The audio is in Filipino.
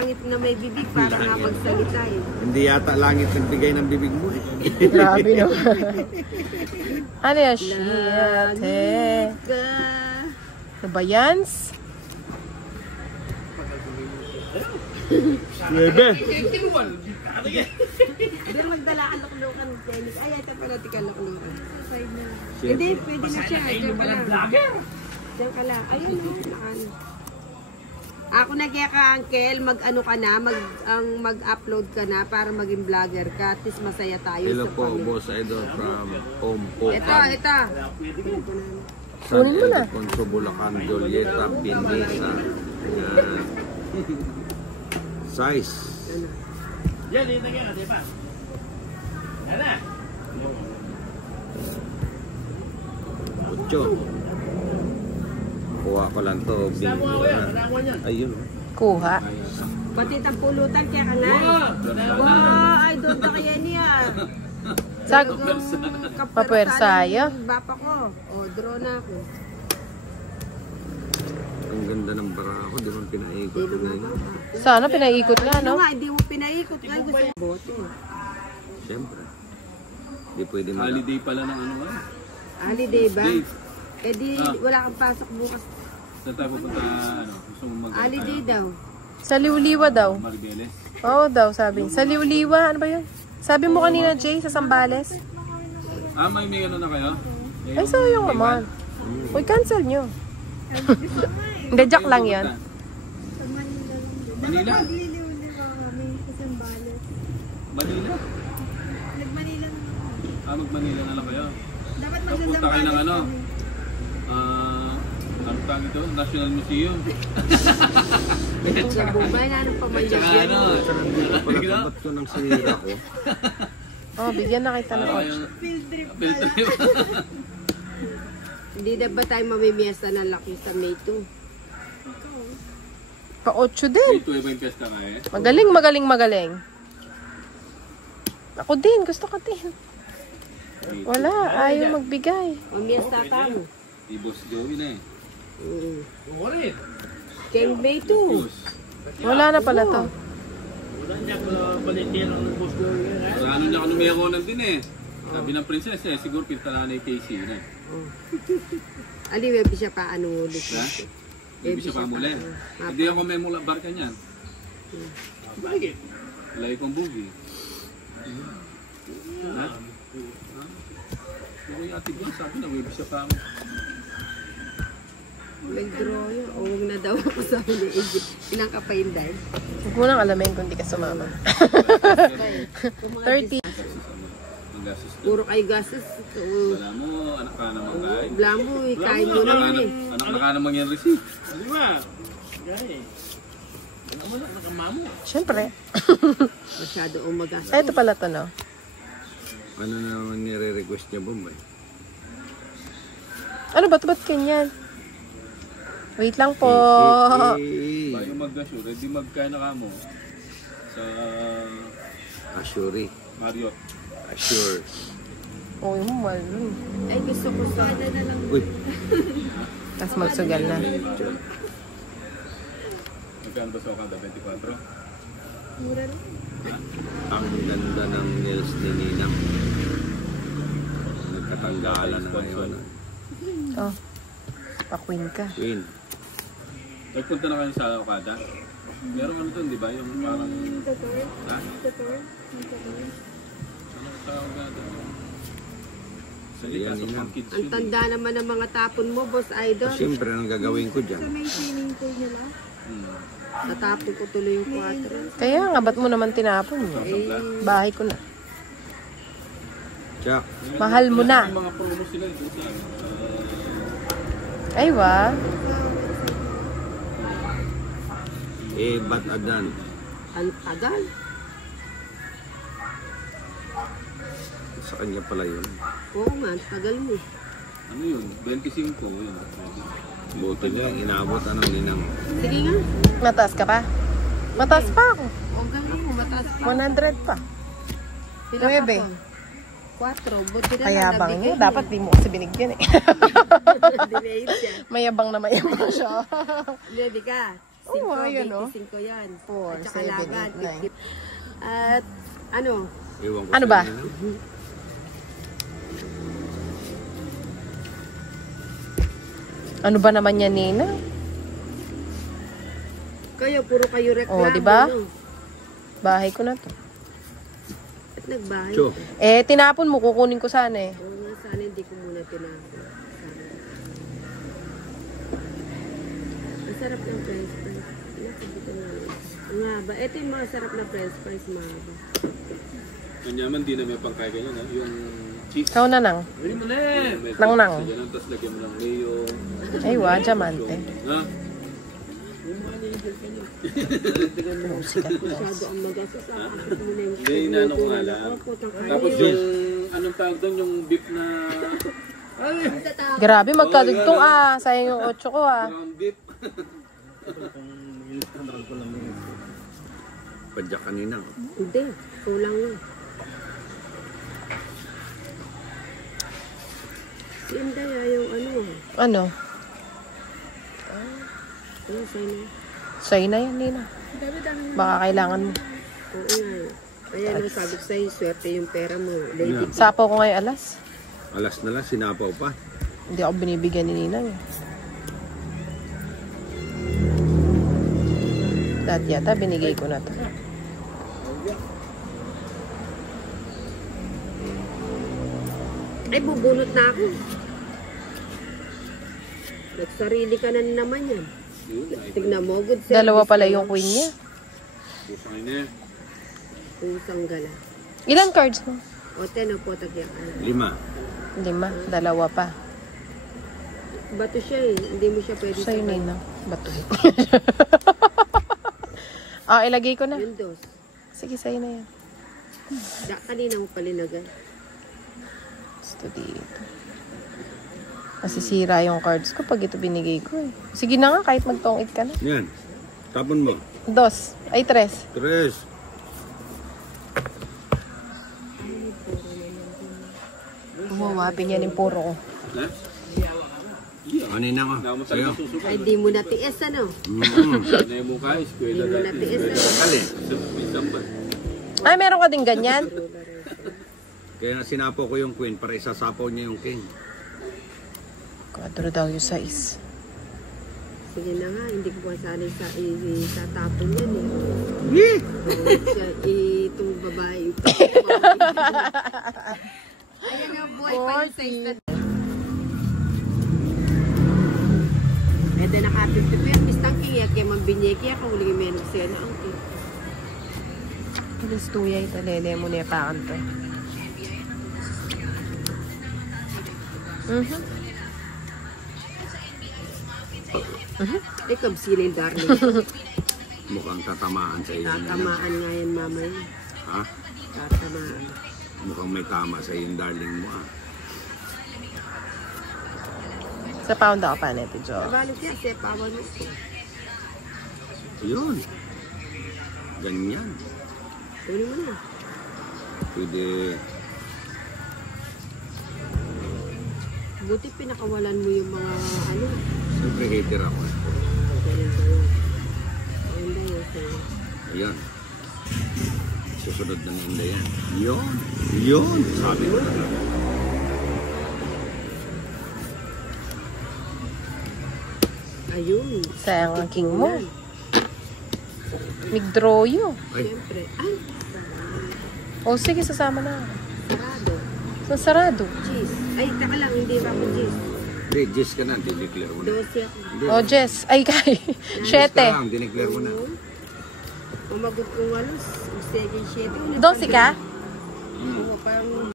langit na may bibig para nga magsalita eh. Hindi yata langit nagbigay ng bibig mo eh. Grabe no. Ano yan? Shit eh. Ano ba yan? Bebe! Hindi magdala ka luklukan ng tennis. Ay, ito pala tika luklukan. Hindi, pwede na siya. Diyan ka lang. Diyan ka lang. Ayun, nakan. Ako nagyaka, Uncle, mag-ano ka na, mag-upload ka na para maging vlogger ka. At least masaya tayo. Hello po, Boss Idol from Home Opan. Ito. San Ildefonso, Bulacan, Julieta, Pinisa. Size. Yan, dito nga, di ba? Yan. Ocho. Kuha ko lang to. Ayun. Kuha. Pati itang pulutan kaya ka na. Wow, ay doon na kaya niya. Papuwersaya. Bapa ko. O, draw na ako. Ang ganda ng bara ako. Di mo pinaikot ko ngayon. Sana pinaikot nga, no? Hindi mo pinaikot. Ay, gusto mo bote. Siyempre. Hindi pwede mag- Holiday pala ng ano ba? Holiday ba? Eh di, wala kang pasok bukas. Saan tayo pupunta, ano? Gusto mo mag- Holiday daw. Sa Liwliwa daw. Maribeles? Oo daw, sabi. Sa Liwliwa, ano ba yun? Sabi mo kanina, Jay, sa Sambales. May ano na kayo? Ay, sayang naman. Uy, cancel nyo. Hindi, joke lang yan. Manila? Manila? Nag-Manila na. Mag-Manila na lang kayo? Dapat Punta kayo ng ano? Ano tawag ito? National Museum. Sa Bumay na ng pamilya. Ano? Pagkabat ko ng sinira ko. Oh, bigyan na kita ng watch. Field trip Field pala. trip. Hindi na ba tayo mamimiesta ng laki sa May 2? Pa-8 din. Ito iba yung pesta nga eh. Magaling. Ako din, gusto ko din. Wala, ayaw magbigay. Mamiesta tayo. Si Boss Joey na eh. Kaya May 2. Wala na pala to. Ano niya kung numeronan din eh. Sabi ng princess eh, siguro pintalaan na yung Casey yun eh. Ali, webe siya pa ano ulit. Ha? Hindi siya pamuli. Hindi ako may mula barka niyan. Bakit? Layo kong bugi. Ha? Pero yung ating buwan sabi na webe siya pa. Nag-draw yun. O, huwag na daw ako sa ni Egypt. Ilang ka pa yun dahil? Huwag mo nang alamin kung di ka sumama. 30. Puro kayo gasos. Wala mo, anak ka naman kain. Wala mo, kain mo na yun eh. Anak na ka naman yung receipt. Di ba? Gaya. Ano mo na, nakamamo. Siyempre. Masyado umagas. Ay, ito pala to, no? Ano naman nire-request niya, Bombay? Ano ba? Ba't ganyan? Wait lang po. Bayo mag-assure, ready magkain na ka mo sa Ashuri. Marriott. Assure. Oh, yung mal. Ay, gusto ko sa... Uy. Tapos magsugal na. Magkano ba sa kada? 24? Mura rin. Ang ganda ng nails ni Ninang. Nagkatanggalan na ngayon. Oh. Pa-queen ka. Queen. Nagpunta na kayo sa Okada? Meron ano doon, di ba? Yung parang... Tutor. Ha? Tutor. Ano sa Okada? Sa Yan, likas yan. ng kids Ang yun. tanda naman ng mga tapon mo, Boss Idol. Siyempre, ang gagawin ko Sa dyan. may swimming pool nila. Natapon ko tuloy yung 4. Kaya nga, ba't mo naman tinapon mo? Bahay ko na. Jack. Mahal mo na. May mga promo sila ito sa... Ay, wa. Ba't adan? Ang tagal. Sa kanya pala yun. Oo nga, ang tagal mo. Ano yun? 25 yun. Buti niya, inabot anong Ninang. Sige nga. Mataas ka pa? Mataas pa ako. O galing mo, mataas pa. 100 pa. Pila pa Nuebe. po? 4. Buti na Kayabang nabigay niyo. niya. Dapat di mo kasi binigyan eh. Delayed siya. Mayabang na mayabang siya. Ready ka? Oo, ayun, oh. 25 yan. 4, At saka 7, lagat, 8, 9. 50. At ano? Ewan ko Ano sa ba? Ninang. Ano ba naman yan, Nina? Kayo, puro kayo reklamo. Oh, di ba? no? Bahay ko na to. At nagbahay. Cho. Eh, tinapon mo. Kukunin ko sana eh. Oo nga, sana hindi ko muna tinapon. Sana. Ang sarap ng french fries. Nakabuto nga lang. Ang haba. Ito yung mga sarap na french fries, mahaba. Kanyaman, di na may pangkaya ganyan, ha? Yung cheese. Ikaw na nang. Pwede mo na. Nang. Tapos lagyan mo ng mayo. Ay, wa, diamante. Ha? Masyado ang magasas. Akasip mo na yung Hindi, inaano ko nga lang. Tapos yung, anong tawag doon, yung beef na... Grabe, magkadugtong ah. Sayang yung 8 ko ah. Ground beef. Padyak kanina. Hindi, kulang lang. Si Inday, yung ano. Ano? Ano, sa'yo na. Sa'yo na yan, Nina. Baka kailangan mo. Oo nga. Ayan, ang sabi ko sa'yo, swerte yung pera mo. Lady. Sapaw ko ngayon alas. Alas na lang, sinapaw pa. Hindi ako binibigyan ni Nina eh. Dati yata binigay ko na to. Ay, bubunot na ako. Nagsarili ka na naman yan. Tignan mo, good service. Dalawa pala yung queen niya. Pusang ina. Pusang gala. Ilan cards mo? O, 10 po, tagyan. 5. 5. Dalawa pa. Bato siya eh. Hindi mo siya pwede Sa'yo, sabay. Nina. Bato. Ah, ilagay ko na. Yung dos. Sige, sa'yo na yan. Kanina mo palinagan. Gusto dito. Masisira yung cards ko pag ito binigay ko eh. Sige na nga, kahit magtong 8 ka na. Yan. Tapon mo. 2. Ay, 3. 3. Umawapin yan yung puro ko. Ha? Kanina ko. Hindi mo Sa'yo. talaga susuka. Ay, di mo natiis ano. Ano yung mukha? Eskwela Hindi mo dati. natiis ano. Kali. Isang ba? Ay, meron ka din ganyan? Kaya sinapaw ko yung queen para isasapaw niya yung king. 4 daw yung 6. Sige na nga, hindi ko pa sana itatapon yan eh. Yee! Itong babae. Ayan na, buhay pa yung size na. Eh, dahil nakapit ko yan, Miss Tangking, kaya mambinyeki ako, uling menog siya na ang king. Alis tuyay, talele mo na pakan to. Ikaw, sila yung darling. Mukhang tatamaan sa iyo. Tatamaan nga yan, mamaya. Ha? Tatamaan. Mukhang may tama sa iyo, darling mo. Ah. Sa pound ako pa nito, Jo. Kabalo siya, sepawan mo. Yun. Ganyan. Tuloy mo na. Pwede. Buti pinakawalan mo yung mga ano. Siyempre hater ako. Ganyan ko yun. Ganda yun sa'yo. Ayan. Susunod na nanda yan. Yun. Yun. Sabi ko na lang. Ayun. Sayang ang king mo. Nag-draw yun. Ay, Siyempre. Ay, O sige, sasama na. sarado. Sa sarado. Cheese. Ay, taka lang, hindi ba ako cheese? hindi, Jess ka na. Dineclare mo na. 12 ako. Hindi. O, Jess. Ay, kay. Jess ka 7. lang. Dineclare mo na. Umagot ko walos. Second 7. 12 ka? Oo, parang